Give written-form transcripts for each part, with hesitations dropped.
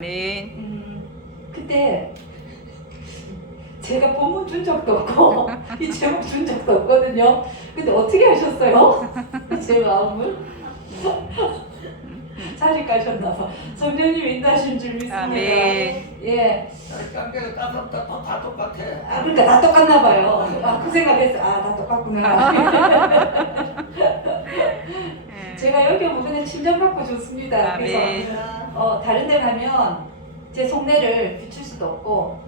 네. 그때 제가 본문 준 적도 없고 이 제목 준 적도 없거든요. 근데 어떻게 하셨어요? 제 마음을 자리 가셨나봐. 성령님 인도하신 줄 믿습니다. 아멘. 예. 깡패가 따서 다 똑같아. 아 그러니까 다 똑같나 봐요. 아 그 생각했어. 아 다 똑같구나. 제가 여기 오면 그냥 친정받고 좋습니다. 그래서 아멘. 다른 데 가면 제 속내를 비출 수도 없고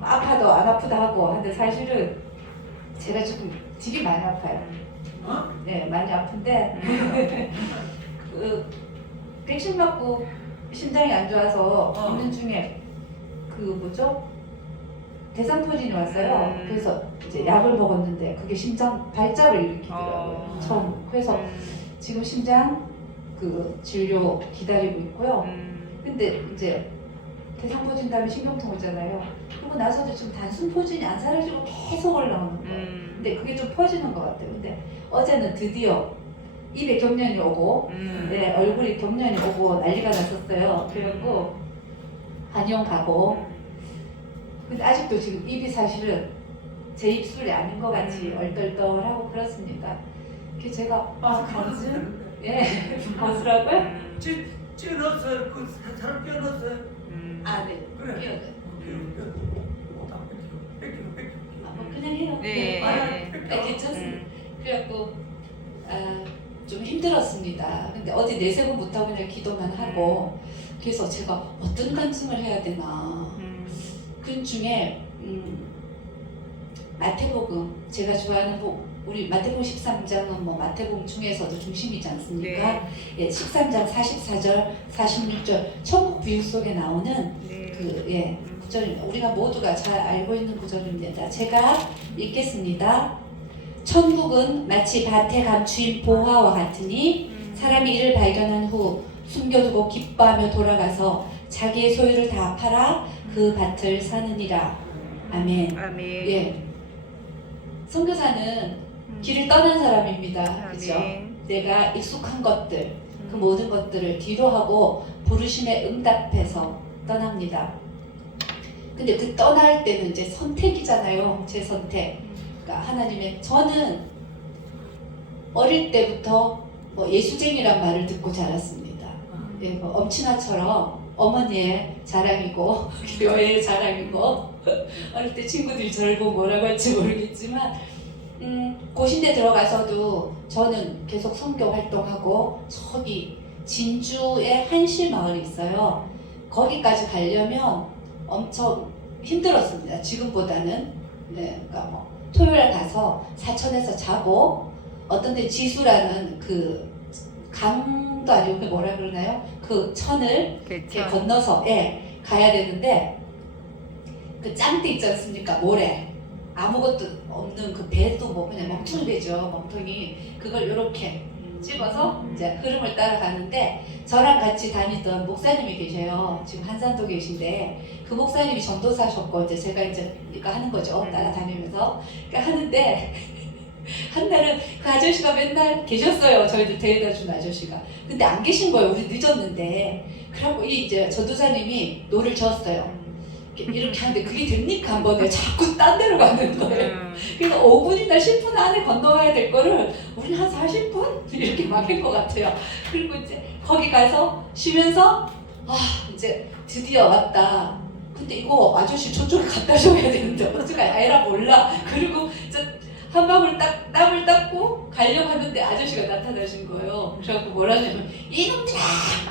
아파도 안 아프다 하고 근데 사실은 제가 조금 되게 많이 아파요. 어? 네, 많이 아픈데 그 백신 맞고 심장이 안 좋아서 있는 중에 그 뭐죠? 대상포진이 왔어요. 그래서 이제 약을 먹었는데 그게 심장 발작을 일으키더라고요. 처음. 그래서 지금 심장 그 진료 기다리고 있고요. 근데 이제 대상포진 다음에 신경통 오잖아요. 그리고 나서도 지금 단순 포진이 안 사라지고 계속 올라오는 거예요. 근데 그게 좀 퍼지는 것 같아요. 근데 어제는 드디어 입에 경련이 오고 네, 얼굴에 경련이 오고 난리가 났었어요. 그래갖고 한의원 가고 근데 아직도 지금 입이 사실은 제 입술이 아닌 것 같이 얼떨떨하고 그렇습니다. 그래서 제가 간증 예 벗으라고요? 찌렀어. 그 사람 찌렀어. 아 네. 그래. 삐어요. 그냥 해요. 네. 네, 괜찮습니다. 그래갖고 좀 힘들었습니다. 근데 어디 내세고 못하고 그냥 기도만 하고 그래서 제가 어떤 간증을 해야 되나 그 중에 마태복음 제가 좋아하는 우리 마태복음 13장은 뭐 마태복음 중에서도 중심이지 않습니까? 예, 13장 44절 46절 천국 비유 속에 나오는 그 구절입니다. 우리가 모두가 잘 알고 있는 구절입니다. 제가 읽겠습니다. 천국은 마치 밭에 감추인 보화와 같으니 사람이 이를 발견한 후 숨겨두고 기뻐하며 돌아가서 자기의 소유를 다 팔아 그 밭을 사느니라. 아멘. 아멘. 예. 선교사는 길을 떠난 사람입니다. 그죠? 내가 익숙한 것들, 그 모든 것들을 뒤로 하고 부르심에 응답해서 떠납니다. 근데 그 떠날 때는 이제 선택이잖아요. 제 선택. 그러니까 하나님의 저는 어릴 때부터 뭐 예수쟁이란 말을 듣고 자랐습니다. 예, 뭐 엄친아처럼 어머니의 자랑이고 교회의 자랑이고 어릴 때 친구들이 저를 보고 뭐라고 할지 모르겠지만 고신대 들어가서도 저는 계속 선교 활동하고 저기 진주에 한실 마을이 있어요. 거기까지 가려면 엄청 힘들었습니다. 지금보다는. 네, 그러니까 뭐 토요일 가서 사천에서 자고 어떤 데 지수라는 그 강도 아니고 그 뭐라 그러나요? 그 천을 이렇게 건너서 가야 되는데 그 짱대 있지 않습니까? 모래 아무것도 없는 그 배도 뭐 그냥 멍텅이 배죠. 멍텅이 그걸 이렇게 찍어서 이제 흐름을 따라가는데 저랑 같이 다니던 목사님이 계셔요. 지금 한산도 계신데 그 목사님이 전도사셨고 이제 제가 이제 이거 하는 거죠. 따라다니면서 그러니까 하는데 한 날은 그 아저씨가 맨날 계셨어요. 저희들 데려다 준 아저씨가. 근데 안 계신 거예요. 우리 늦었는데. 그래갖고 이제 전도사님이 노를 저었어요. 이렇게 하는데 그게 됩니까? 한번 내가 자꾸 딴 데로 가는 거예요. 그래서 5분이나 10분 안에 건너가야 될 거를 우리는 한 40분? 이렇게 막힐 것 같아요. 그리고 이제 거기 가서 쉬면서 이제 드디어 왔다. 근데 이거 아저씨 저쪽에 갖다 줘야 되는데 어떻게 아이라 몰라. 그리고 한 방울 땀을 닦고 가려고 하는데 아저씨가 나타나신 거예요. 그래갖고 뭐라냐면 이놈들아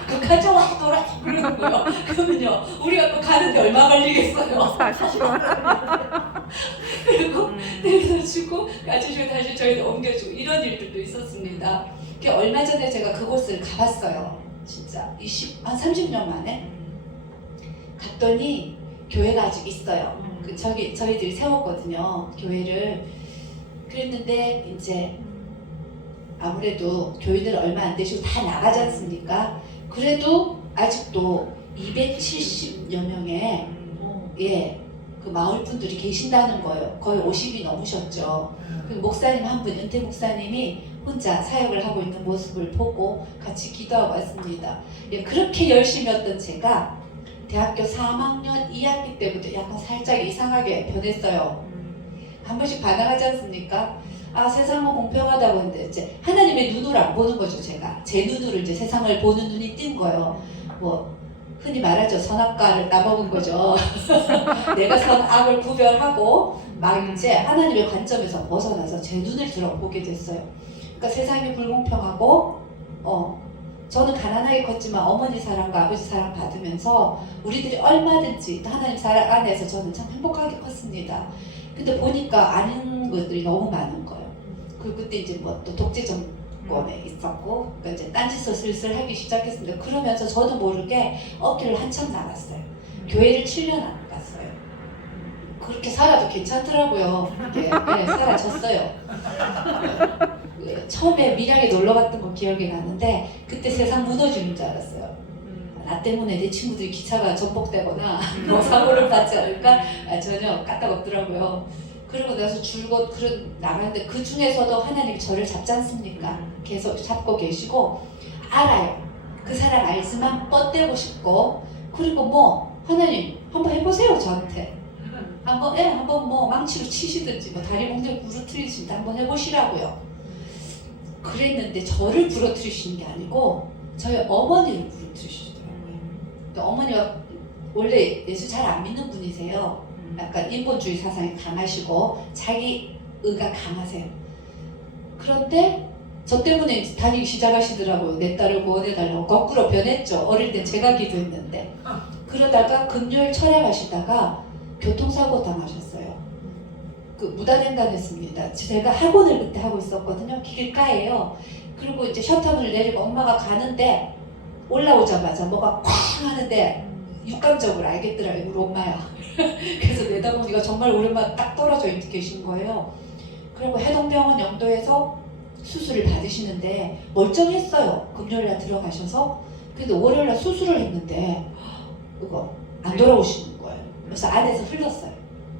그거 가져와 돌아 그러는 거예요. 그러면요 우리가 또 가는데 얼마 걸리겠어요. 40분. 그리고 내려다 주고 아저씨가 다시 저희를 옮겨주고 이런 일들도 있었습니다. 얼마 전에 제가 그곳을 가봤어요. 진짜 한 30년 만에 갔더니 교회가 아직 있어요. 저희들이 세웠거든요. 교회를. 그랬는데 이제 아무래도 교인들 얼마 안 되시고 다 나가지 않습니까? 그래도 아직도 270여 명의 그 마을 분들이 계신다는 거예요. 거의 50이 넘으셨죠. 그리고 목사님 한 분, 은퇴 목사님이 혼자 사역을 하고 있는 모습을 보고 같이 기도하고 왔습니다. 그렇게 열심히 했던 제가 대학교 3학년 2학기 때부터 약간 살짝 이상하게 변했어요. 한 번씩 반항하지 않습니까? 아, 세상은 공평하다고 했는데 이제 하나님의 눈으로 안 보는 거죠. 제가 제 눈으로 이제 세상을 보는 눈이 띈 거예요. 뭐 흔히 말하죠. 선악과를 따먹은 거죠. 내가 선악을 구별하고 막 이제 하나님의 관점에서 벗어나서 제 눈을 들어보게 됐어요. 그러니까 세상이 불공평하고 저는 가난하게 컸지만 어머니 사랑과 아버지 사랑 받으면서 우리들이 얼마든지 하나님 사랑 안에서 저는 참 행복하게 컸습니다. 근데 보니까 아는 것들이 너무 많은 거예요. 그때 이제 뭐 또 독재 정권에 있었고, 그러니까 이제 딴짓을 슬슬 하기 시작했습니다. 그러면서 저도 모르게 어깨를 한참 나갔어요. 교회를 7년 안 갔어요. 그렇게 살아도 괜찮더라고요. 네, 사라졌어요. 처음에 밀양에 놀러 갔던 거 기억이 나는데 그때 세상 무너지는 줄 알았어요. 나 때문에 내 친구들이 기차가 전복되거나 뭐 사고를 받지 않을까? 전혀 까딱없더라고요. 그러고 나서 줄곧 나가는데 그 중에서도 하나님이 저를 잡지 않습니까? 계속 잡고 계시고 알아요. 그 사람 알지만 뻗대고 싶고 그리고 뭐 하나님 한번 해보세요 저한테. 한번 뭐 망치로 치시든지 뭐 다리 몽둥이 부러뜨리시든지 한번 해보시라고요. 그랬는데 저를 부러뜨리시는 게 아니고 저희 어머니를 부러뜨리시더라고요. 그러니까 어머니가 원래 예수 잘 안 믿는 분이세요. 약간 인본주의 사상이 강하시고 자기의가 강하세요. 그런데 저 때문에 다니기 시작하시더라고요. 내 딸을 구원해달라고. 거꾸로 변했죠. 어릴 땐 제가 기도했는데. 그러다가 금요일 철야가시다가 교통사고 당하셨어요. 그 무단횡단했습니다. 제가 학원을 그때 하고 있었거든요. 길가에요. 그리고 이제 셔터문을 내리고 엄마가 가는데 올라오자마자 뭐가 쾅 하는데 육감적으로 알겠더라고요. 우리 엄마야. 그래서 내다보니까 정말 오랜만에 딱 떨어져 계신 거예요. 그리고 해동병원 영도에서 수술을 받으시는데 멀쩡했어요. 금요일날 들어가셔서. 근데 월요일날 수술을 했는데 그거 안 돌아오시는 거예요. 그래서 안에서 흘렀어요.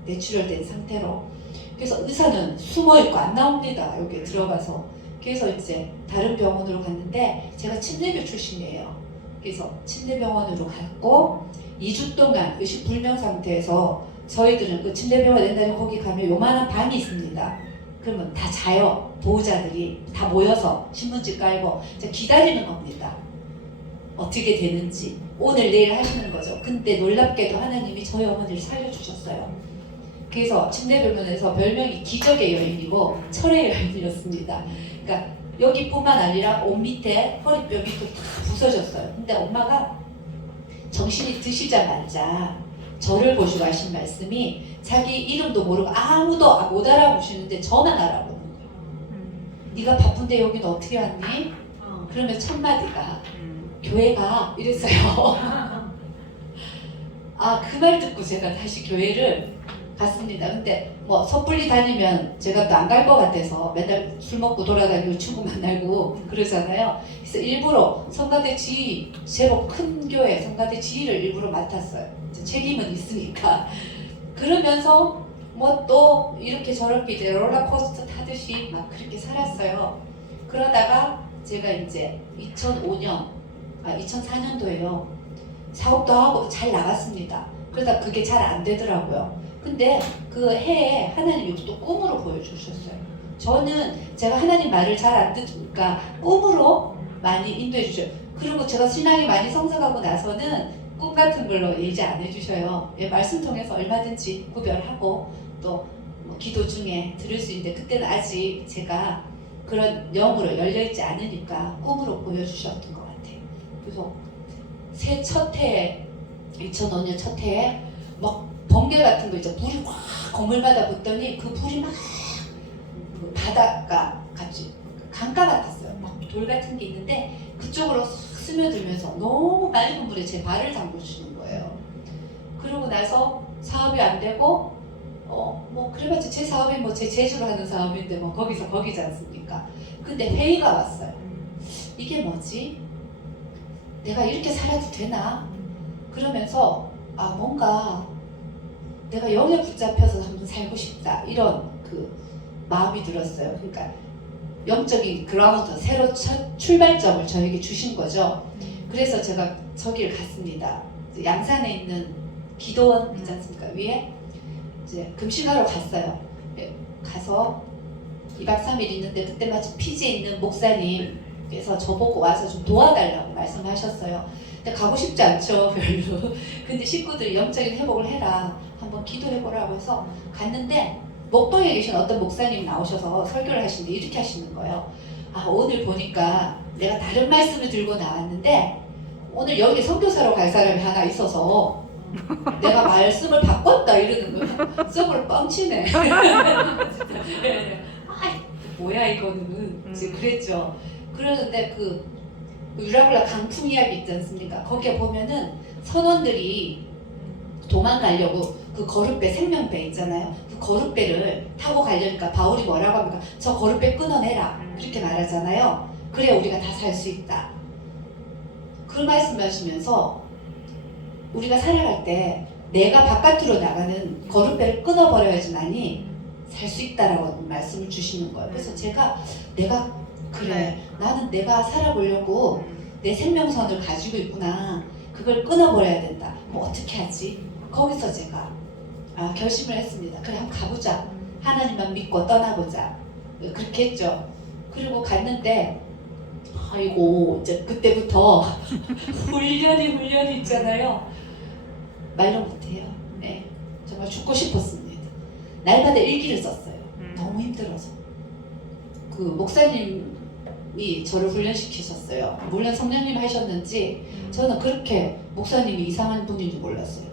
뇌출혈된 상태로. 그래서 의사는 숨어있고 안 나옵니다. 여기 들어가서. 그래서 이제 다른 병원으로 갔는데 제가 침대교 출신이에요. 그래서 침대병원으로 갔고 2주 동안 의식불명 상태에서 저희들은 그 침대병원 옛날에 거기 가면 요만한 방이 있습니다. 그러면 다 자요. 보호자들이 다 모여서 신문지 깔고 이제 기다리는 겁니다. 어떻게 되는지 오늘 내일 하시는 거죠. 근데 놀랍게도 하나님이 저희 어머니를 살려주셨어요. 그래서 침대병원에서 별명이 기적의 여인이고 철의 여인이었습니다. 그러니까 여기뿐만 아니라 옷 밑에 허리뼈 밑도 다 부서졌어요. 근데 엄마가 정신이 드시자마자 저를 보시고 하신 말씀이 자기 이름도 모르고 아무도 못 알아보시는데 저만 알아보는 거예요. 네가 바쁜데 여기는 어떻게 왔니? 그러면 첫 마디가 교회가 이랬어요. 그 말 듣고 제가 다시 교회를 갔습니다. 근데 뭐 섣불리 다니면 제가 또 안 갈 것 같아서 맨날 술 먹고 돌아다니고 친구 만나고 그러잖아요. 그래서 일부러 성가대 지휘, 제법 큰 교회 성가대 지휘를 일부러 맡았어요. 책임은 있으니까. 그러면서 뭐 또 이렇게 저렇게 이제 롤러코스터 타듯이 막 그렇게 살았어요. 그러다가 제가 이제 2004년도에요. 사업도 하고 잘 나갔습니다. 그러다 그게 잘 안 되더라고요. 근데 그 해에 하나님이 또 꿈으로 보여주셨어요. 저는 제가 하나님 말을 잘 안 듣으니까 꿈으로 많이 인도해 주셔요. 그리고 제가 신앙이 많이 성장하고 나서는 꿈 같은 걸로 예지 안 해주셔요. 말씀 통해서 얼마든지 구별하고 또 뭐 기도 중에 들을 수 있는데 그때는 아직 제가 그런 영으로 열려있지 않으니까 꿈으로 보여주셨던 것 같아요. 그래서 새 첫 해에 2005년 첫 해에 막 번개 같은 거 이제 불이 확 건물마다 붙더니 그 불이 막 바닷가 같이 강가 같았어요. 막 돌 같은 게 있는데 그쪽으로 싹 스며들면서 너무 맑은 물에 제 발을 담그시는 거예요. 그러고 나서 사업이 안 되고 뭐 그래봤자 제 사업이 뭐 제 제주로 하는 사업인데 뭐 거기서 거기지 않습니까? 근데 회의가 왔어요. 이게 뭐지? 내가 이렇게 살아도 되나? 그러면서 뭔가 내가 영에 붙잡혀서 한번 살고 싶다 이런 그 마음이 들었어요. 그러니까 영적인 그라운드 새로 첫 출발점을 저에게 주신 거죠. 그래서 제가 저기를 갔습니다. 양산에 있는 기도원 있지 않습니까? 위에 이제 금식하러 갔어요. 가서 2박 3일 있는데 그때 마침 피지에 있는 목사님께서 저보고 와서 좀 도와달라고 말씀하셨어요. 근데 가고 싶지 않죠, 별로. 근데 식구들이 영적인 회복을 해라, 한번 기도해보라고 해서 갔는데 목동에 계신 어떤 목사님 나오셔서 설교를 하시는데 이렇게 하시는 거예요. 아, 오늘 보니까 내가 다른 말씀을 들고 나왔는데 오늘 여기 선교사로 갈 사람이 하나 있어서 내가 말씀을 바꿨다 이러는 거예요. 썩을 뻥치네. 아, 뭐야 이거는. 이제 그랬죠. 그러는데 그 유라굴라 강풍 이야기 있지 않습니까? 거기에 보면은 선원들이 도망가려고 그 거룻배, 생명배 있잖아요. 그 거룻배를 타고 가려니까 바울이 뭐라고 합니까? 저 거룻배 끊어내라, 그렇게 말하잖아요. 그래야 우리가 다 살 수 있다. 그 말씀하시면서 우리가 살아갈 때 내가 바깥으로 나가는 거룻배를 끊어버려야지만이 살 수 있다라고 말씀을 주시는 거예요. 그래서 제가 내가 그래, 나는 내가 살아보려고 내 생명선을 가지고 있구나, 그걸 끊어버려야 된다. 뭐 어떻게 하지? 거기서 제가 결심을 했습니다. 그래, 한번 가보자. 하나님만 믿고 떠나보자. 그렇게 했죠. 그리고 갔는데 아이고, 이제 그때부터 훈련이 있잖아요. 말로 못해요. 네, 정말 죽고 싶었습니다. 날마다 일기를 썼어요. 너무 힘들어서. 그 목사님이 저를 훈련시키셨어요. 물론 성령님 하셨는지 저는 그렇게 목사님이 이상한 분인 줄 몰랐어요.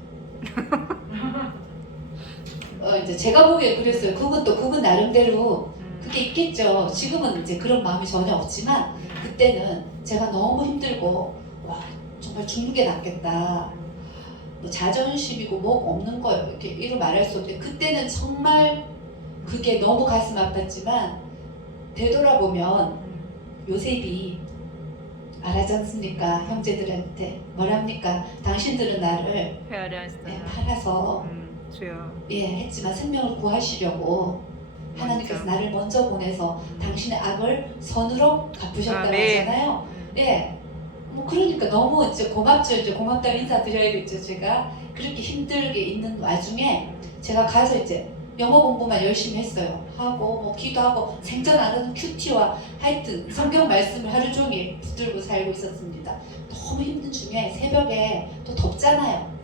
이제 제가 보기에 그랬어요. 그분 나름대로 그게 있겠죠. 지금은 이제 그런 마음이 전혀 없지만 그때는 제가 너무 힘들고 와, 정말 죽는 게 낫겠다. 뭐 자존심이고 뭐 없는 거예요. 이렇게 이루 말할 수 없는데 그때는 정말 그게 너무 가슴 아팠지만 되돌아보면 요셉이 말하지 않습니까? 형제들한테 뭐랍니까? 당신들은 나를 팔아서 했지만 생명을 구하시려고 하나님께서 나를 먼저 보내서 당신의 악을 선으로 갚으셨다고 하잖아요. 네. 뭐 그러니까 너무 이제 고맙죠. 이제 고맙다고 인사드려야겠죠. 제가 그렇게 힘들게 있는 와중에 제가 가서 이제 영어 공부만 열심히 했어요. 하고 뭐 기도하고 생전 안 하는 큐티와 하여튼 성경 말씀을 하루 종일 붙들고 살고 있었습니다. 너무 힘든 중에 새벽에 또 덥잖아요.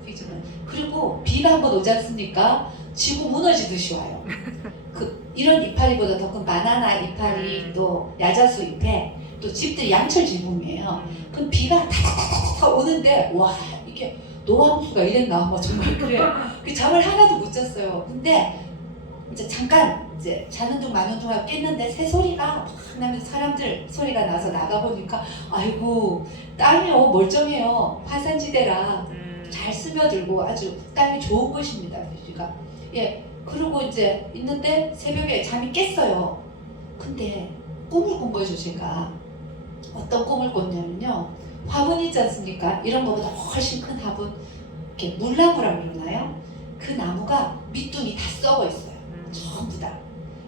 그리고 비가 한번 오지 않습니까? 지구 무너지듯이 와요. 이런 이파리보다 더 큰 바나나 이파리, 또 야자수 잎에 또 집들이 양철 지붕이에요. 그 비가 탁탁탁 오는데 와, 이게 노함수가 이랬나 뭐 정말 그래요. 그 잠을 하나도 못 잤어요. 근데 이제 잠깐 이제 자는 중 마는 중 하고 깼는데 새소리가 막 나면서 사람들 소리가 나서 나가보니까 아이고, 땅이요 멀쩡해요. 화산지대라 잘 스며들고 아주 땅이 좋은 곳입니다. 여기가. 예, 그러고 이제 있는데 새벽에 잠이 깼어요. 근데 꿈을 꾼 거죠. 제가 어떤 꿈을 꿨냐면요, 화분 있지 않습니까? 이런 것보다 훨씬 큰 화분, 이렇게 물나무라고 그러나요? 그 나무가 밑둥이 다 썩어 있어요. 전부 다.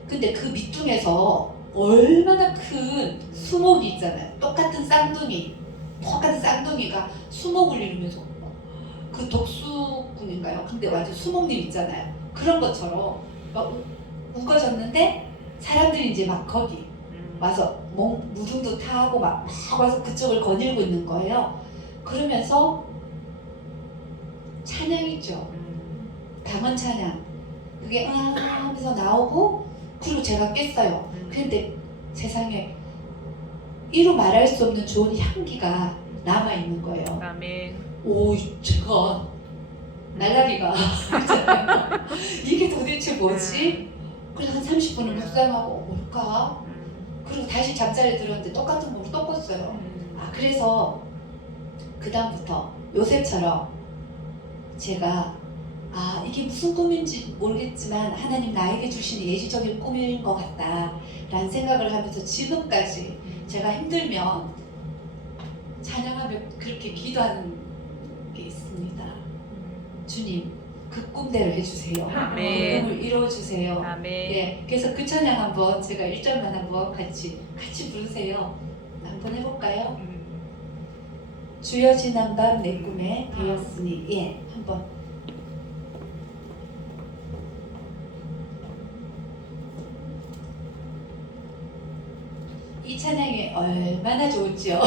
근데 그 밑둥에서 얼마나 큰 수목이 있잖아요. 똑같은 쌍둥이가 수목을 이루면서 그 독수궁인가요? 근데 완전 수목님 있잖아요. 그런 것처럼 막 우거졌는데 사람들이 이제 막 거기 와서 무등도 타고 막 와서 그쪽을 거닐고 있는 거예요. 그러면서 찬양이죠. 방언 찬양. 그게 하면서 나오고, 그리고 제가 깼어요. 그런데 세상에 이루 말할 수 없는 좋은 향기가 남아 있는 거예요. 아멘. 오, 제가 날라리가 이게 도대체 뭐지? 그래서 한 30분을 묵상하고 뭘까? 그리고 다시 잠자리에 들었는데 똑같은 몸을 또 꿨어요. 그래서 그 다음부터 요셉처럼 제가 이게 무슨 꿈인지 모르겠지만 하나님 나에게 주신 예지적인 꿈인 것 같다 라는 생각을 하면서 지금까지 제가 힘들면 찬양하며 그렇게 기도하는 게 있습니다. 주님, 그 꿈대로 해주세요. 아멘. 그 꿈을 이루어주세요. 아멘. 예, 그래서 그 찬양 한번 제가 1절만 한번 같이 부르세요. 한번 해볼까요? 주여 지난 밤 내 꿈에 되었으니. 예, 한번. 이 찬양이 얼마나 좋을지요.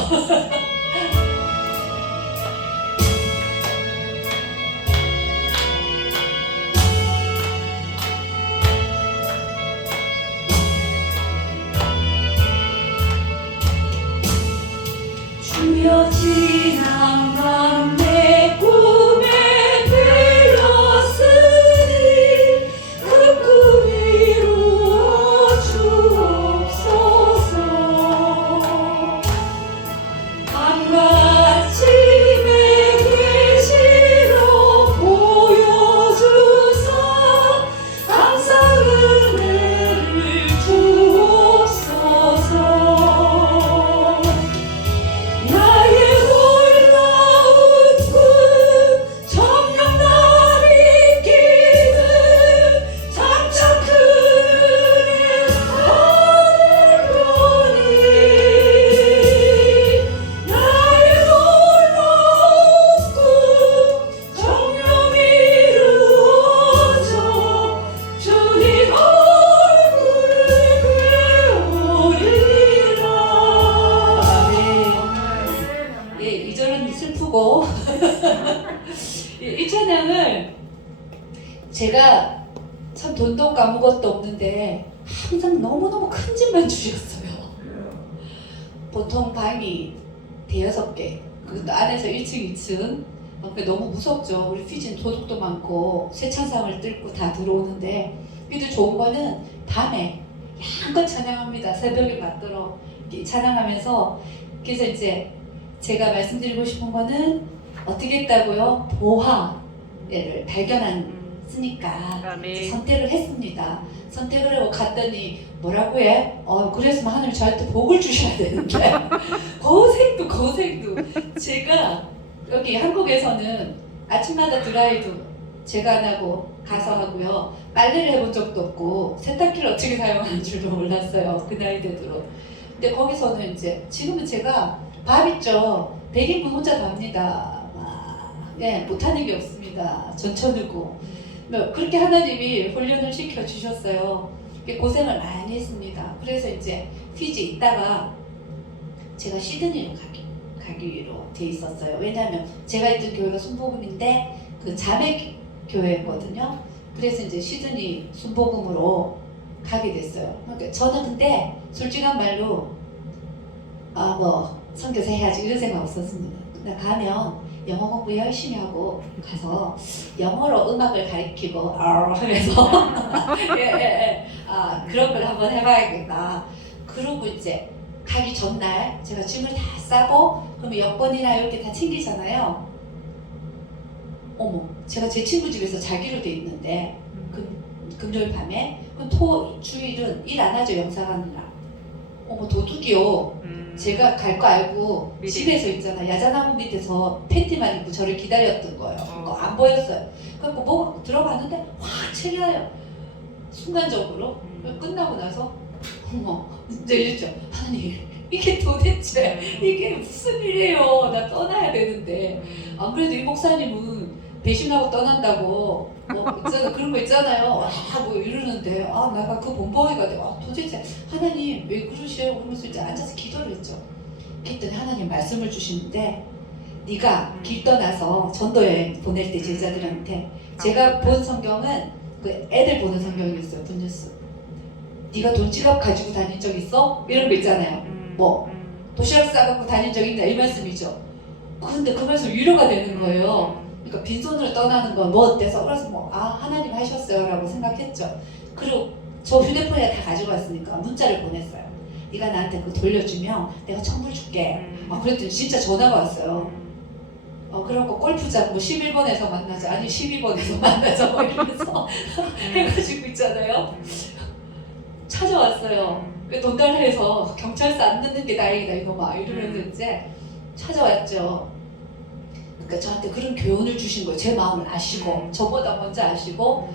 주여 지난 밤 내 꿈에 되었으니 그 꿈 이루어 주옵소서. 밤같이 내 계시로 보여주사 항상 은혜를 주옵소서. 나의 놀라운 꿈 정녕 날 이기는 장차 큰 은혜 받으려니. 나의 놀라운 꿈 정녕 이루어져 주님 얼굴을 배우리라. 아멘. 예, 이 절은 슬프고 이 찬양을 제가 참 돈도 없고 아무것도 없는데 항상 너무너무 큰 집만 주셨어요. 보통 방이 대여섯 개, 그것도 안에서 1층, 2층. 너무 무섭죠. 우리 피진 도둑도 많고 쇠창상을 뚫고 다 들어오는데, 그래도 좋은 거는 밤에 양껏 찬양합니다. 새벽에 맞도록 찬양하면서. 그래서 이제 제가 말씀드리고 싶은 거는 어떻게 했다고요? 보화를 발견했으니까 아멘. 선택을 했습니다. 선택을 하고 갔더니 뭐라고 해? 그랬으면 하나님 저한테 복을 주셔야 되는데 고생도 제가 여기 한국에서는 아침마다 드라이도 제가 안 하고 가서 하고요. 빨래를 해본 적도 없고 세탁기를 어떻게 사용하는 줄도 몰랐어요. 그 나이 되도록. 근데 거기서는 이제 지금은 제가 밥 있죠. 100인분 혼자 다 합니다. 못하는 게 없습니다. 전천후고. 그렇게 하나님이 훈련을 시켜주셨어요. 고생을 많이 했습니다. 그래서 이제 피지 있다가 제가 시드니로 가기로 돼 있었어요. 왜냐하면 제가 있던 교회가 순복음인데 그 자매 교회거든요. 그래서 이제 시드니 순복음으로 가게 됐어요. 그러니까 저는 근데 솔직한 말로 선교사 해야지 이런 생각 없었습니다. 나 가면 영어 공부 열심히 하고 가서 영어로 음악을 가르치고 하면서 그런 걸 한번 해봐야겠다. 그러고 이제 가기 전날 제가 짐을 다 싸고 그러면 여권이나 이렇게 다 챙기잖아요. 어머, 제가 제 친구 집에서 자기로 돼 있는데 금요일 밤에 그럼 주일은 일 안 하죠, 영상하느라. 어머, 도둑이요. 제가 갈 거 알고 미리. 집에서 있잖아. 야자나무 밑에서 팬티만 입고 저를 기다렸던 거예요. 그거 안 보였어요. 그래서 뭐 들어갔는데 확 체려요. 순간적으로. 끝나고 나서 어머, 이제 이랬죠. 하나님, 이게 도대체 이게 무슨 일이에요. 나 떠나야 되는데. 안 그래도 이 목사님은 배신하고 떠난다고 있잖아, 그런 거 있잖아요. 뭐 이러는데 내가 그 본보기가 돼. 도대체 하나님 왜 그러시에요? 그러면서 이제 앉아서 기도를 했죠. 그랬더니 하나님 말씀을 주시는데, 네가 길 떠나서 전도여행 보낼 때 제자들한테 제가 본 성경은 그 애들 보는 성경이었어요. 분뉴스. 네가 돈 지갑 가지고 다닌 적 있어? 이런 거 있잖아요. 뭐 도시락 싸갖고 다닌 적 있나? 이 말씀이죠. 근데 그 말씀 위로가 되는 거예요. 그러니까 빈손으로 떠나는 건 뭐 어때서? 그래서 하나님 하셨어요 라고 생각했죠. 그리고 저 휴대폰에 다 가지고 왔으니까 문자를 보냈어요. 네가 나한테 그거 돌려주면 내가 천불 줄게. 그랬더니 진짜 전화가 왔어요. 그러고 골프장 11번에서 만나자, 아니 12번에서 만나자 뭐 이러면서 해가지고 있잖아요. 찾아왔어요. 돈 달라 해서 경찰서 안 듣는 게 다행이다 이놈아 이러면서 이제 찾아왔죠. 그러니까 저한테 그런 교훈을 주신 거예요. 제 마음을 아시고 저보다 먼저 아시고.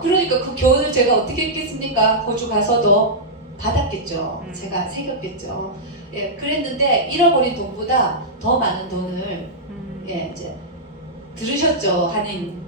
그러니까 그 교훈을 제가 어떻게 했겠습니까? 호주 가서도 받았겠죠. 제가 새겼겠죠. 예, 그랬는데 잃어버린 돈보다 더 많은 돈을 예, 이제 들으셨죠, 한인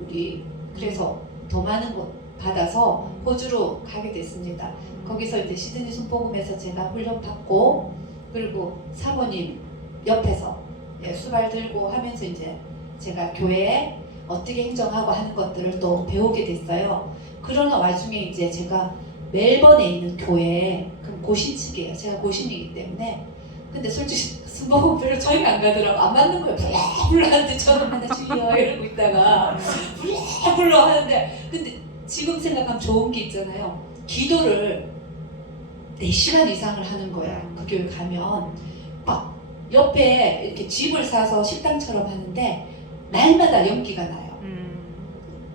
우리. 그래서 더 많은 거 받아서 호주로 가게 됐습니다. 거기서 이제 시드니 순복음에서 제가 훈련 받고, 그리고 사모님 옆에서 예, 수발 들고 하면서 이제 제가 교회에 어떻게 행정하고 하는 것들을 또 배우게 됐어요. 그러는 와중에 이제 제가 멜번에 있는 교회에, 그럼 고신 측이에요. 제가 고신이기 때문에. 근데 솔직히 순복음 별로 저희가 안 가더라고. 안 맞는 거예요. 불러 하는데 저는 맨날 주여 이러고 있다가 불러 하는데, 근데 지금 생각하면 좋은 게 있잖아요. 기도를 4시간 이상을 하는 거예요. 그 교회 가면 막 옆에 이렇게 집을 사서 식당처럼 하는데 날마다 연기가 나요.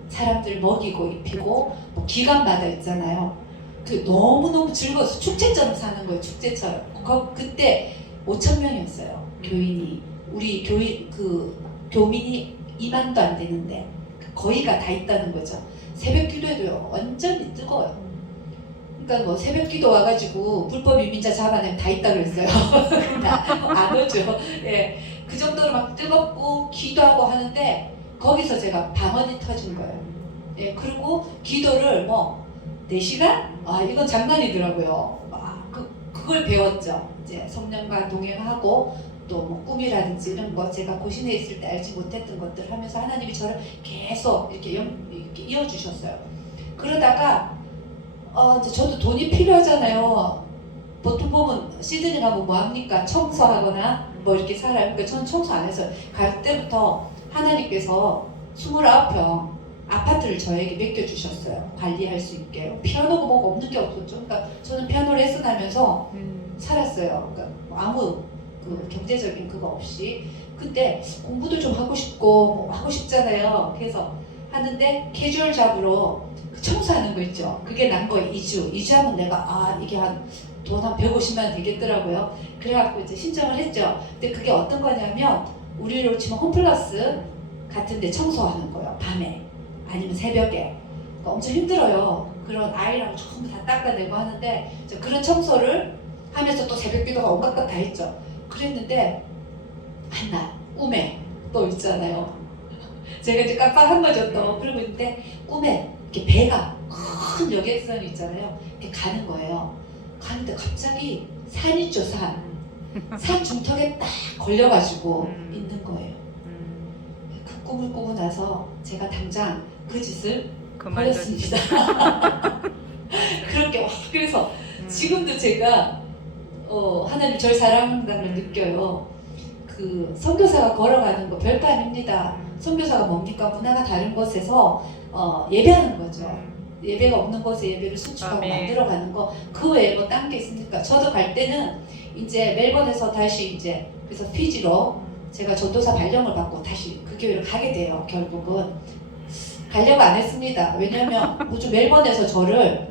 사람들 먹이고 입히고 뭐 기간마다 있잖아요. 그 너무너무 즐거워서 축제처럼 사는 거예요. 축제처럼. 그때 5,000명이었어요. 교인이. 우리 교민이 2만도 안 되는데 거의가 다 있다는 거죠. 새벽 기도에도요. 완전히 뜨거워요. 그러니까 뭐 새벽 기도 와가지고 불법 이민자 잡아내면 다 있다 그랬어요. 안 오죠. 예, 그 정도로 막 뜨겁고 기도하고 하는데 거기서 제가 방언이 터진 거예요. 예, 그리고 기도를 뭐 4시간? 아, 이건 장난이더라고요. 그걸 배웠죠. 이제 성령과 동행하고 또 뭐 꿈이라든지 이런 거 제가 고신에 있을 때 알지 못했던 것들 하면서 하나님이 저를 계속 이렇게 이어주셨어요. 그러다가 이제 저도 돈이 필요하잖아요. 보통 보면 시드니 가면 뭐 합니까? 청소하거나 뭐 이렇게 살아요. 그러니까 저는 청소 안 했어요. 갈 때부터 하나님께서 29평 아파트를 저에게 맡겨주셨어요. 관리할 수 있게. 피아노가 뭐가 없는 게 없었죠. 그러니까 저는 피아노 레슨하면서 살았어요. 그러니까 아무 그 경제적인 그거 없이. 근데 공부도 좀 하고 싶고 뭐 하고 싶잖아요. 그래서 하는데 캐주얼 잡으로 청소하는 거 있죠. 그게 난 거예요. 2주 하면 내가 이게 돈 한 150만 되겠더라고요. 그래갖고 이제 신청을 했죠. 근데 그게 어떤 거냐면 우리로 치면 홈플러스 같은데 청소하는 거예요. 밤에 아니면 새벽에. 그러니까 엄청 힘들어요. 그런 아이랑 전부 다 닦아내고 하는데 그런 청소를 하면서 또 새벽 기도가 온갖 것 다 했죠. 그랬는데 한날 꿈에 또 있잖아요. 제가 이제 깜빡한 거죠 또. 그러고 있는데 꿈에 이렇게 배가 큰 여객선이 있잖아요. 이렇게 가는 거예요. 가는데 갑자기 산 있죠, 산. 산 중턱에 딱 걸려가지고 있는 거예요. 그 꿈을 꾸고 나서 제가 당장 그 짓을 버렸습니다. 그렇게 막 그래서 지금도 제가 하나님 절 사랑한다는 걸 느껴요. 그 선교사가 걸어가는 거 별거 아닙니다. 선교사가 뭡니까? 문화가 다른 곳에서 예배하는 거죠. 예배가 없는 곳에 예배를 수축하고 만들어가는 거. 그 외에 뭐 딴 게 있습니까? 저도 갈 때는 이제 멜번에서 다시 이제 그래서 피지로 제가 전도사 발령을 받고 다시 그 교회를 가게 돼요. 결국은 가려고 안 했습니다. 왜냐하면 우주 멜번에서 저를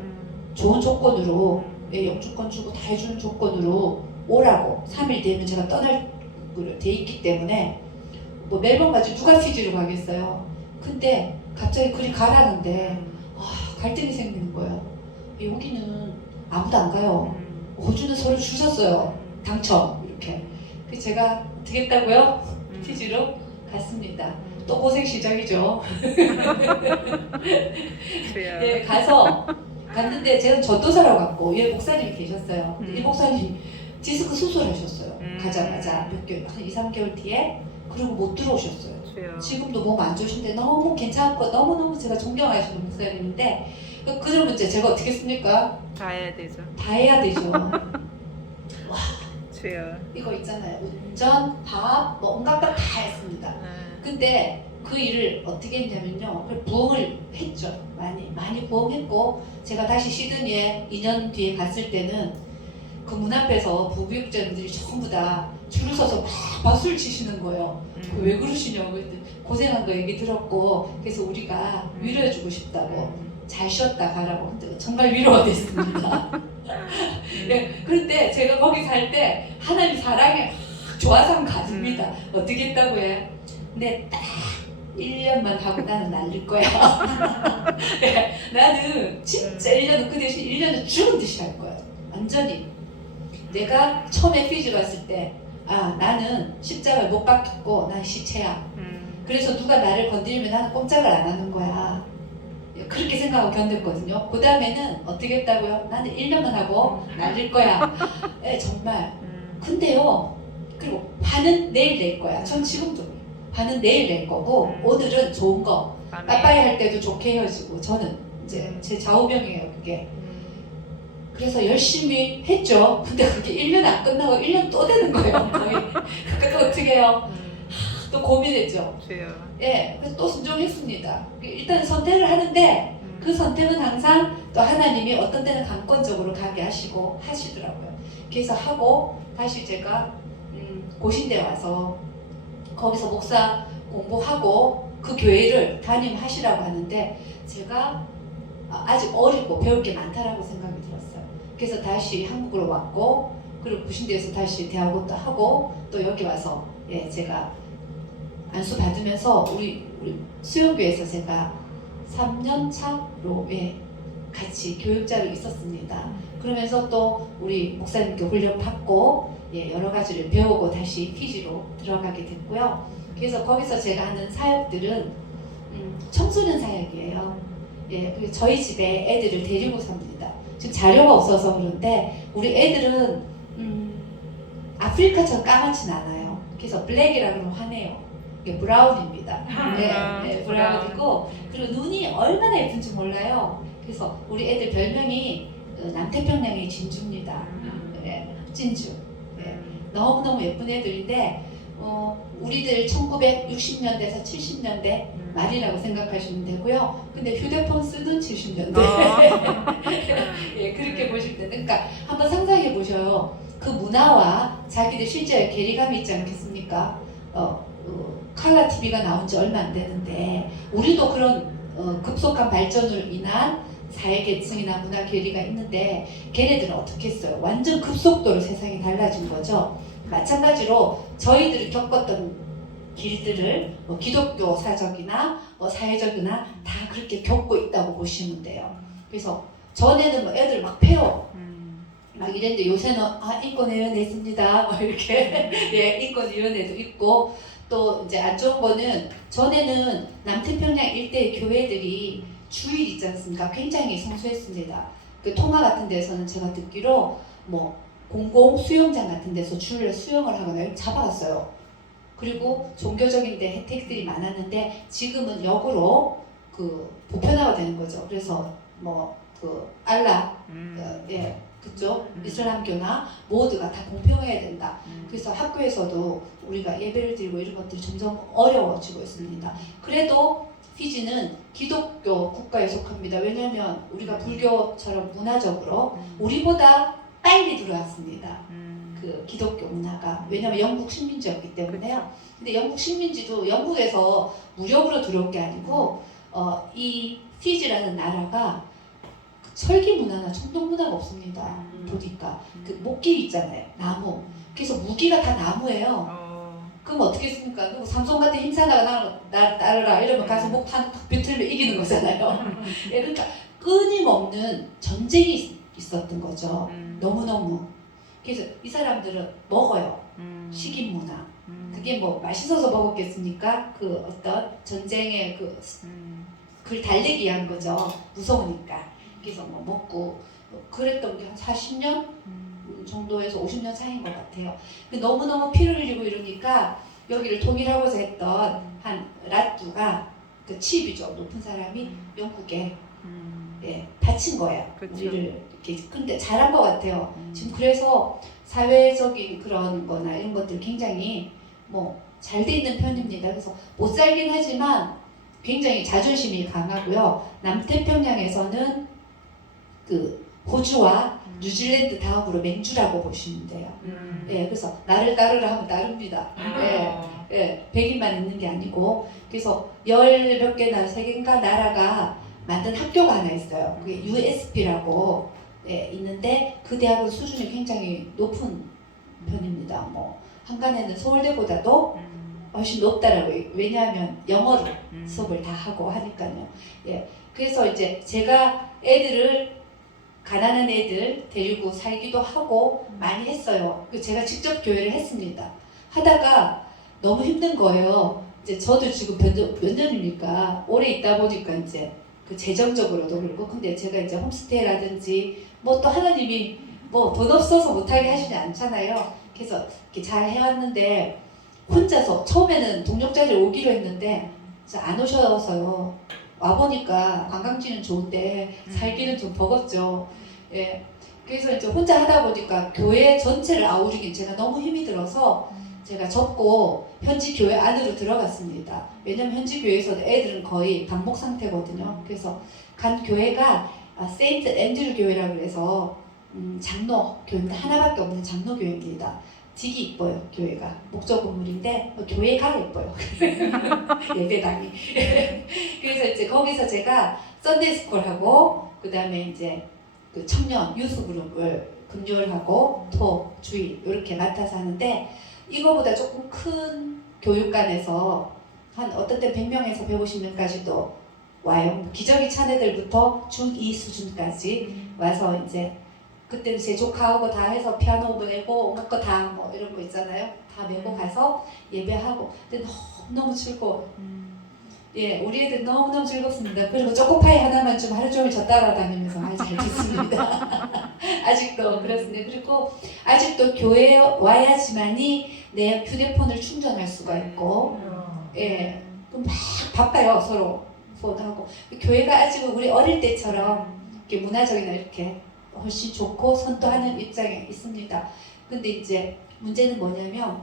좋은 조건으로 영주권 주고 다 해주는 조건으로 오라고 3일 되면 제가 떠날 돼 있기 때문에 뭐 멜번까지 누가 피지로 가겠어요. 근데 갑자기 그리 가라는데 갈등이 생기는 거예요. 여기는 아무도 안 가요. 호주는 서로 주셨어요. 당첨 이렇게. 그래서 제가 되겠다고요? 피지로 갔습니다. 또 고생 시작이죠. 네, 갔는데 제가 전도사라고 갔고 얘 목사님이 계셨어요. 이 목사님 디스크 수술하셨어요. 가자마자 몇 개월, 한 2, 3개월 뒤에. 그리고 못 들어오셨어요. 지금도 몸 안 좋으신데 너무 괜찮고 너무너무 제가 존경하시는 목사님인데 그러면 이제 제가 어떻게 했습니까? 다 해야 되죠. 다 해야 되죠. 와, 주여. 이거 있잖아요. 운전, 밥, 뭐 온갖 걸 다 했습니다. 근데 그 일을 어떻게 했냐면요. 부흥을 했죠. 많이 부흥했고 제가 다시 시드니에 2년 뒤에 갔을 때는 그 문 앞에서 부교육자님들이 전부 다 줄을 서서 막 박수를 치시는 거예요. 왜 그러시냐고 했더니 고생한 거 얘기 들었고 그래서 우리가 위로해주고 싶다고 잘 쉬었다 가라고. 근데 정말 위로가 됐습니다. 네, 그런데 제가 거기 살 때 하나님 사랑에 좋아서 가집니다. 어떻게 했다고 해? 근데 딱 1년만 하고 나는 날릴 거야. 네, 나는 진짜 1년은 그 대신 1년은 죽은 듯이 할 거야. 완전히. 내가 처음에 피지 갔을 때 나는 십자가를 못 박혔고 난 시체야. 그래서 누가 나를 건드리면 나는 꼼짝을 안 하는 거야. 그렇게 생각하고 견뎠거든요. 그 다음에는 어떻게 했다고요? 나는 1년만 하고 날릴 거야. 정말. 근데요. 그리고 반은 내일 낼 거야. 전 지금도 반은 내일 낼 거고 오늘은 좋은 거. 빠빠이 할 때도 좋게 헤어지고 저는 이제 제 좌우명이에요. 그게. 그래서 열심히 했죠. 근데 그게 1년 안 끝나고 1년 또 되는 거예요. 거의. 그러니까 또 어떻게 해요? 또 고민했죠. 예, 그래서 또 순종했습니다. 일단 선택을 하는데 그 선택은 항상 또 하나님이 어떤 때는 강권적으로 가게 하시고 하시더라고요. 그래서 하고 다시 제가 고신대 와서 거기서 목사 공부하고 그 교회를 담임하시라고 하는데 제가 아직 어리고 배울 게 많다라고 생각이 들었어요. 그래서 다시 한국으로 왔고 그리고 고신대에서 다시 대학원도 하고 또 여기 와서 제가 안수 받으면서 우리 수영교회에서 제가 3년 차로 같이 교육자로 있었습니다. 그러면서 또 우리 목사님께 훈련 받고 여러 가지를 배우고 다시 피지로 들어가게 됐고요. 그래서 거기서 제가 하는 사역들은 청소년 사역이에요. 그리고 저희 집에 애들을 데리고 삽니다. 지금 자료가 없어서 그런데 우리 애들은 아프리카처럼 까맣진 않아요. 그래서 블랙이라 그러면 화내요. 이게 브라운입니다. 브라운이고 그리고 눈이 얼마나 예쁜지 몰라요. 그래서 우리 애들 별명이 남태평양의 진주입니다. 진주. 너무너무 예쁜 애들인데 우리들 1960년대에서 70년대 말이라고 생각하시면 되고요. 근데 휴대폰 쓰는 70년대. 그렇게 보시면 돼요. 그러니까 한번 상상해 보셔요. 그 문화와 자기들 실제 괴리감이 있지 않겠습니까? 칼라 TV가 나온 지 얼마 안 되는데 우리도 그런 급속한 발전으로 인한 사회계층이나 문화 괴리가 있는데 걔네들은 어떻게 했어요? 완전 급속도로 세상이 달라진 거죠. 마찬가지로 저희들이 겪었던 길들을 기독교 사적이나 사회적이나 다 그렇게 겪고 있다고 보시면 돼요. 그래서 전에는 애들 막 패요. 막 이랬는데 요새는 인권위원회 있습니다. 이렇게 인권위원회도 있고 또 이제 안 좋은 거는 전에는 남태평양 일대의 교회들이 주일 있지 않습니까? 굉장히 성수했습니다. 그 통화 같은 데서는 제가 듣기로 공공 수영장 같은 데서 주일에 수영을 하거나 잡아갔어요. 그리고 종교적인 데 혜택들이 많았는데 지금은 역으로 보편화가 되는 거죠. 그래서 알라 그쪽 이슬람교나 모두가 다 공평해야 된다. 그래서 학교에서도 우리가 예배를 드리고 이런 것들이 점점 어려워지고 있습니다. 그래도 피지는 기독교 국가에 속합니다. 왜냐하면 우리가 불교처럼 문화적으로 우리보다 빨리 들어왔습니다. 그 기독교 문화가. 왜냐하면 영국 식민지였기 때문에요. 근데 영국 식민지도 영국에서 무력으로 들어온 게 아니고 이 피지라는 나라가 설기 문화나 청동 문화가 없습니다. 보니까 그 목길 있잖아요. 나무. 그래서 무기가 다 나무예요. 그럼 어떻게 했습니까? 그럼 삼성 같은 힘사다가 나르라 이러면 가서 목 탁 비틀면 이기는 거잖아요. 그러니까 끊임없는 전쟁이 있었던 거죠. 너무너무. 그래서 이 사람들은 먹어요. 식인 문화. 그게 맛있어서 먹었겠습니까? 그 어떤 전쟁의 그걸 달래기 위한 거죠. 무서우니까. 그래서 먹고 그랬던 게 한 40년 정도에서 50년 차이인 것 같아요. 너무너무 피를 흘리고 이러니까 여기를 통일하고자 했던 한 라뚜가 그 칩이죠. 높은 사람이 영국에 바친 거예요. 그쵸. 우리를 이렇게. 근데 잘한 것 같아요. 지금 그래서 사회적인 그런 거나 이런 것들 굉장히 잘 돼 있는 편입니다. 그래서 못 살긴 하지만 굉장히 자존심이 강하고요. 남태평양에서는 그 호주와 뉴질랜드 다음으로 맹주라고 보시면 돼요. 그래서 나를 따르라 하면 따릅니다. 백인만 있는 게 아니고. 그래서 10몇 개나 3개인가 나라가 만든 학교가 하나 있어요. 그게 USP라고 있는데 그 대학은 수준이 굉장히 높은 편입니다. 한간에는 서울대보다도 훨씬 높다라고. 왜냐하면 영어로 수업을 다 하고 하니까요. 그래서 이제 제가 애들을 가난한 애들 데리고 살기도 하고 많이 했어요. 제가 직접 교회를 했습니다. 하다가 너무 힘든 거예요. 이제 저도 지금 몇 년입니까? 오래 있다 보니까 이제 그 재정적으로도 그렇고, 근데 제가 이제 홈스테이라든지 뭐 또 하나님이 뭐 돈 없어서 못하게 하시지 않잖아요. 그래서 이렇게 잘 해왔는데 혼자서 처음에는 동력자들 오기로 했는데 안 오셔서요. 와보니까 관광지는 좋은데 살기는 좀 버겁죠. 예. 그래서 이제 혼자 하다 보니까 교회 전체를 아우르긴 제가 너무 힘이 들어서 제가 접고 현지 교회 안으로 들어갔습니다. 왜냐면 현지 교회에서 애들은 거의 반목 상태거든요. 그래서 간 교회가 세인트 앤드류 교회라고 해서 장로 교회입니다. 하나밖에 없는 장로 교회입니다. 되게 이뻐요. 교회가 목적 건물인데 교회가 예뻐요. 예배당이. 그래서 이제 거기서 제가 썬데이 스쿨하고 그 다음에 이제 그 청년 유스 그룹을 금요일하고 토 주일 이렇게 맡아서 하는데, 이거보다 조금 큰 교육관에서 한 어떤 때 100명에서 150명까지도 와요. 기저귀 찬 애들부터 중2 수준까지 와서 이제 그때는 제 조카하고 다 해서 피아노 내고 온갖 거 다 뭐 이런 거 있잖아요. 다 메고 가서 예배하고. 근데 너무 즐거워요. 예, 우리 애들 너무너무 즐겁습니다. 그리고 초코파이 하나만 좀 하루 종일 저 따라다니면서 많이 잘 듣습니다. 아직도 그렇습니다. 그리고 아직도 교회에 와야지만이 내 휴대폰을 충전할 수가 있고, 예, 막 바빠요 서로 폰하고. 교회가 아직은 우리 어릴 때처럼 이렇게 문화적이나 이렇게 훨씬 좋고 선도하는 입장에 있습니다. 근데 이제 문제는 뭐냐면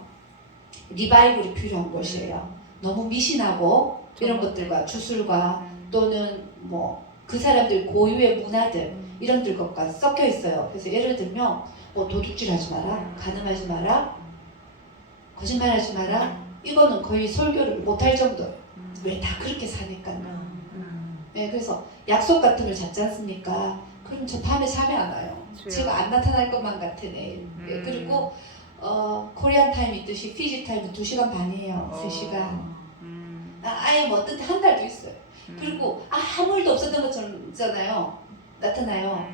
리바이벌이 필요한 곳이에요. 너무 미신하고 이런 것들과 주술과 또는 뭐 그 사람들 고유의 문화들 이런 것과 섞여 있어요. 그래서 예를 들면 도둑질하지 마라, 간음하지 마라, 거짓말하지 마라. 이거는 거의 설교를 못할 정도예요. 왜 다 그렇게 사니까요. 네, 그래서 약속 같은 걸 잡지 않습니까? 그럼 저 밤에 잠이 안 와요. 제가 안 나타날 것만 같아 내일. 네, 그리고 코리안 타임 있듯이 피지 타임은 2시간 반이에요. 3시간. 아예 뭐 어떤 때 한 달도 있어요. 그리고 아무 일도 없었던 것처럼 있잖아요. 나타나요.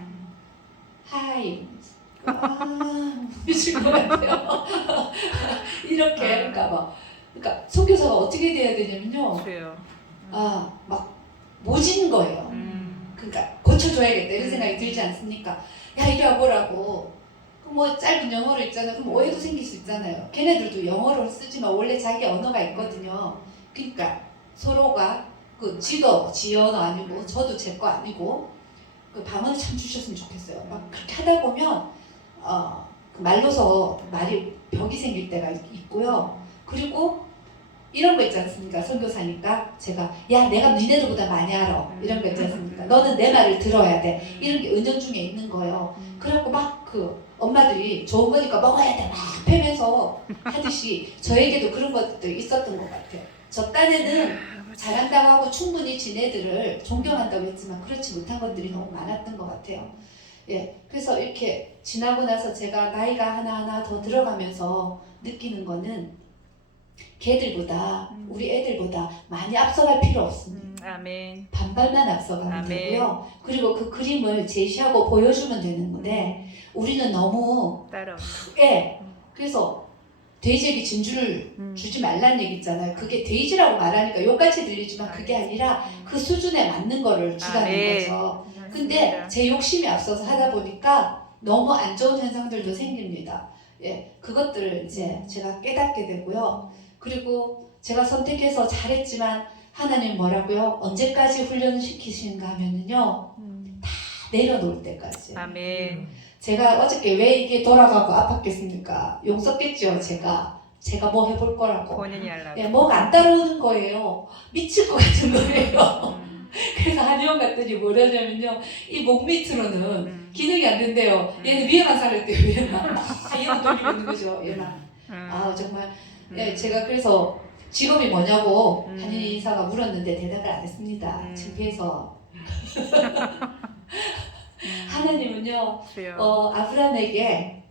하이. 미칠 것 같아요. 이렇게 그러니까 선교사가 어떻게 돼야 되냐면요. 막 모진 거예요. 그러니까 고쳐줘야겠다 이런 생각이 들지 않습니까? 야 이리 와보라고. 뭐 짧은 영어로 있잖아요. 그럼 오해도 생길 수 있잖아요. 걔네들도 영어를 쓰지만 원래 자기 언어가 있거든요. 그러니까 서로가 그 지도 지 언어 아니고 저도 제 거 아니고 그 방언을 참 주셨으면 좋겠어요. 막 그렇게 하다 보면 그 말로서 말이 벽이 생길 때가 있고요. 그리고 이런 거 있지 않습니까? 선교사니까 제가 야 내가 니네들보다 많이 알아 이런 거 있지 않습니까? 너는 내 말을 들어야 돼 이런 게 은연 중에 있는 거예요. 그래갖고 막 그 엄마들이 좋은 거니까 먹어야 돼 막 패면서 하듯이 저에게도 그런 것들 있었던 것 같아요. 저 딴에는 잘한다고 하고 충분히 지네들을 존경한다고 했지만 그렇지 못한 것들이 너무 많았던 것 같아요. 예, 그래서 이렇게 지나고 나서 제가 나이가 하나하나 더 들어가면서 느끼는 거는 걔들보다 우리 애들보다 많이 앞서갈 필요 없습니다. 아멘. 반발만 앞서가면 아멘. 되고요. 그리고 그 그림을 제시하고 보여주면 되는 건데 우리는 너무 따라. 크게 그래서 돼지에게 진주를 주지 말라는 얘기 있잖아요. 그게 돼지라고 말하니까 욕같이 들리지만 그게 아니라 그 수준에 맞는 거를 주라는 거죠. 근데 제 욕심이 앞서서 하다 보니까 너무 안 좋은 현상들도 생깁니다. 예, 그것들을 이제 제가 깨닫게 되고요. 그리고 제가 선택해서 잘했지만 하나님 뭐라고요? 언제까지 훈련시키시는가 하면은요. 다 내려놓을 때까지. 아멘. 제가 어저께 왜 이게 돌아가고 아팠겠습니까? 용 썼겠죠, 제가 뭐 해볼 거라고. 본인이 하려고. 예, 뭐가 안 따라오는 거예요. 미칠 것 같은 거예요. 그래서 한의원 갔더니 뭐라냐면요. 이 목 밑으로는 기능이 안 된대요. 얘는 위에만 살았대요, 얘만. 얘만 돌리고 있는 거죠, 얘만. 아, 정말. 예, 제가 그래서 직업이 뭐냐고 한의사가 물었는데 대답을 안 했습니다. 창피해서. 하나님은요, 아브라함에게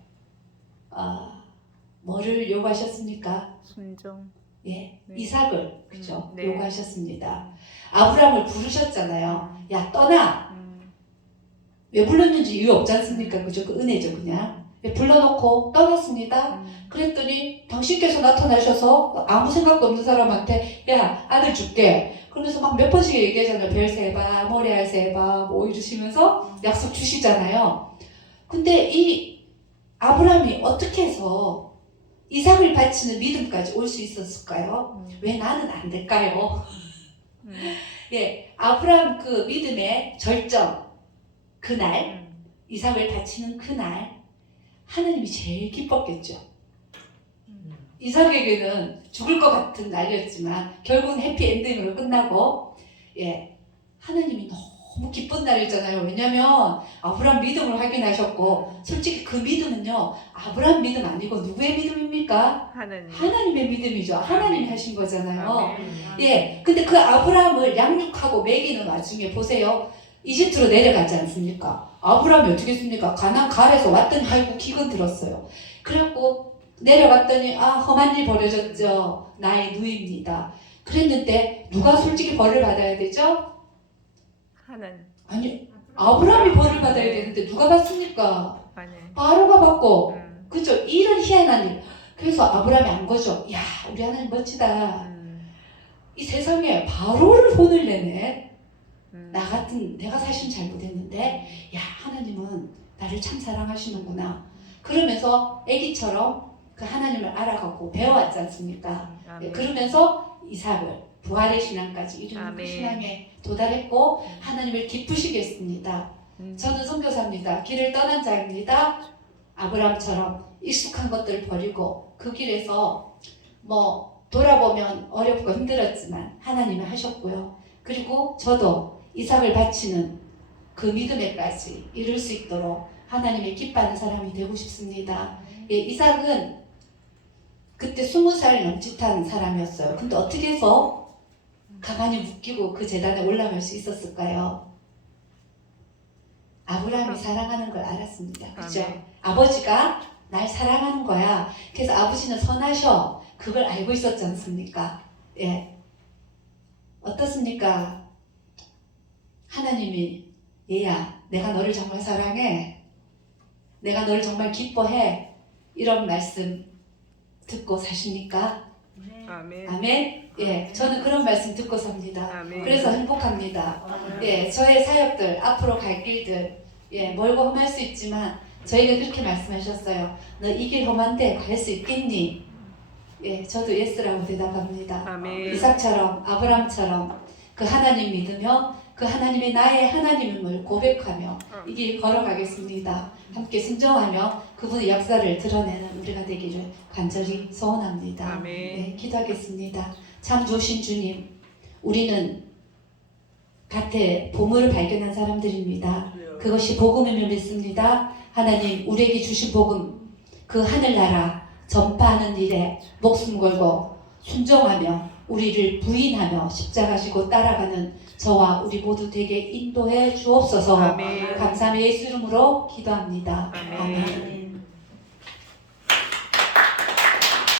뭐를 요구하셨습니까? 순종. 예, 네. 이삭을 그죠? 네. 요구하셨습니다. 아브라함을 부르셨잖아요. 야 떠나. 왜 불렀는지 이유 없지 않습니까? 그죠? 그 은혜죠, 그냥. 불러놓고 떠났습니다. 그랬더니 당신께서 나타나셔서 아무 생각도 없는 사람한테 야, 아들 줄게. 그러면서 막 몇 번씩 얘기하잖아요. 별세바, 모레알세바, 뭐 이러시면서 약속 주시잖아요. 근데 이 아브라함이 어떻게 해서 이삭을 바치는 믿음까지 올 수 있었을까요? 왜 나는 안 될까요? 예, 아브라함 그 믿음의 절정, 그날, 이삭을 바치는 그날, 하나님이 제일 기뻤겠죠. 이삭에게는 죽을 것 같은 날이었지만 결국은 해피엔딩으로 끝나고, 예, 하나님이 너무 기쁜 날이잖아요. 왜냐면 아브라함 믿음을 확인하셨고, 솔직히 그 믿음은요, 아브라함 믿음 아니고 누구의 믿음입니까? 하나님의 믿음이죠. 하나님이 하신 거잖아요. 예, 근데 그 아브라함을 양육하고 먹이는 와중에 보세요. 이집트로 내려가지 않습니까? 아브라함이 어떻게 했습니까? 가나안 갈에서 왔더니 아이고 기근 들었어요. 그래갖고 내려갔더니 험한 일 벌어졌죠. 나의 누이입니다. 그랬는데 누가 솔직히 벌을 받아야 되죠? 아니, 아브라함이 벌을 받아야 되는데 누가 받습니까? 바로가 받고, 그죠? 이런 희한한 일. 그래서 아브라함이 안 거죠. 야, 우리 하나님 멋지다. 이 세상에 바로를 혼을 내네. 나 같은 내가 사실 잘못했는데, 야, 하나님은 나를 참 사랑하시는구나. 그러면서 아기처럼 그 하나님을 알아가고 배워왔지 않습니까? 네, 그러면서 이삭을 부활의 신앙까지 이루는 그 신앙에 도달했고 하나님을 기쁘시게 했습니다. 저는 선교사입니다. 길을 떠난 자입니다. 아브라함처럼 익숙한 것들을 버리고 그 길에서 뭐 돌아보면 어렵고 힘들었지만 하나님이 하셨고요. 그리고 저도 이삭을 바치는 그 믿음에까지 이룰 수 있도록 하나님의 기뻐하는 사람이 되고 싶습니다. 예, 이삭은 그때 20살 넘짓한 사람이었어요. 근데 어떻게 해서 가만히 묶이고 그 제단에 올라갈 수 있었을까요? 아브라함이 사랑하는 걸 알았습니다. 그죠? 아버지가 날 사랑하는 거야. 그래서 아버지는 선하셔. 그걸 알고 있었지 않습니까? 예. 어떻습니까? 하나님이 얘야, 내가 너를 정말 사랑해. 내가 너를 정말 기뻐해. 이런 말씀 듣고 사십니까? 아멘. 예, 저는 그런 말씀 듣고 삽니다. 그래서 행복합니다. 예, 저의 사역들, 앞으로 갈 길들, 예, 멀고 험할 수 있지만 저희가 그렇게 말씀하셨어요. 너 이 길 험한데 갈 수 있겠니? 예, 저도 예스라고 대답합니다. 이삭처럼 아브라함처럼 그 하나님 믿으며 그 하나님의 나의 하나님임을 고백하며 이 길 걸어가겠습니다. 함께 순종하며 그분의 역사를 드러내는 우리가 되기를 간절히 소원합니다. 네, 기도하겠습니다. 참 좋으신 주님, 우리는 밭에 보물을 발견한 사람들입니다. 그것이 복음임을 믿습니다. 하나님, 우리에게 주신 복음, 그 하늘나라 전파하는 일에 목숨 걸고 순종하며 우리를 부인하며 십자가 지고 따라가는 저와 우리 모두 되게 인도해 주옵소서. 감사함의 예수 이름으로 기도합니다. 아멘.